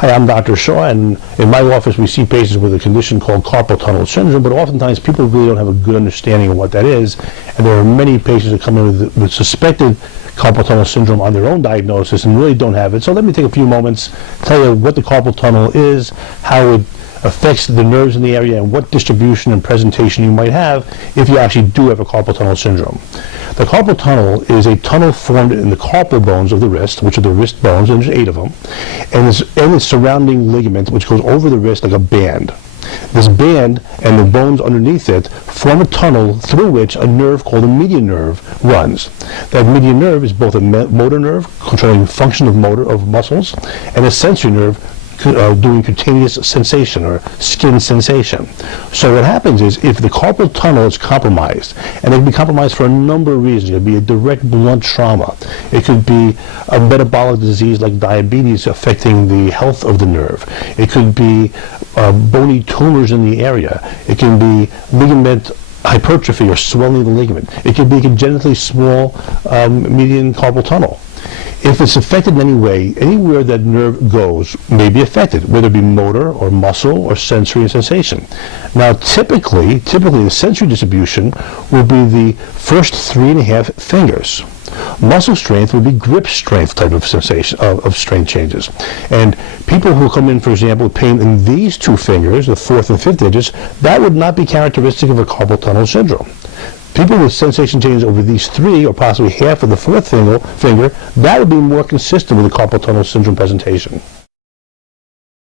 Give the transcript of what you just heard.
Hi, I'm Dr. Shaw, and in my office we see patients with a condition called carpal tunnel syndrome, but oftentimes people really don't have a good understanding of what that is, and there are many patients that come in with suspected carpal tunnel syndrome on their own diagnosis and really don't have it. So let me take a few moments, tell you what the carpal tunnel is, how it affects the nerves in the area, and what distribution and presentation you might have if you actually do have a carpal tunnel syndrome. The carpal tunnel is a tunnel formed in the carpal bones of the wrist, which are the wrist bones, and there's 8 of them, and its surrounding ligament, which goes over the wrist like a band. This band and the bones underneath it form a tunnel through which a nerve called a median nerve runs. That median nerve is both a motor nerve, controlling function of muscles, and a sensory nerve, doing cutaneous sensation or skin sensation. So what happens is, if the carpal tunnel is compromised, and it can be compromised for a number of reasons. It could be a direct blunt trauma. It could be a metabolic disease like diabetes affecting the health of the nerve. It could be bony tumors in the area. It can be ligament hypertrophy or swelling of the ligament. It could be a congenitally small median carpal tunnel. If it's affected in any way, anywhere that nerve goes may be affected, whether it be motor or muscle or sensory and sensation. Now, typically the sensory distribution will be the first 3.5 fingers. Muscle strength would be grip strength type of sensation of strength changes. And people who come in, for example, with pain in these 2 fingers, the 4th and 5th digits, that would not be characteristic of a carpal tunnel syndrome. People with sensation changes over these 3, or possibly half of the 4th finger, that would be more consistent with a carpal tunnel syndrome presentation.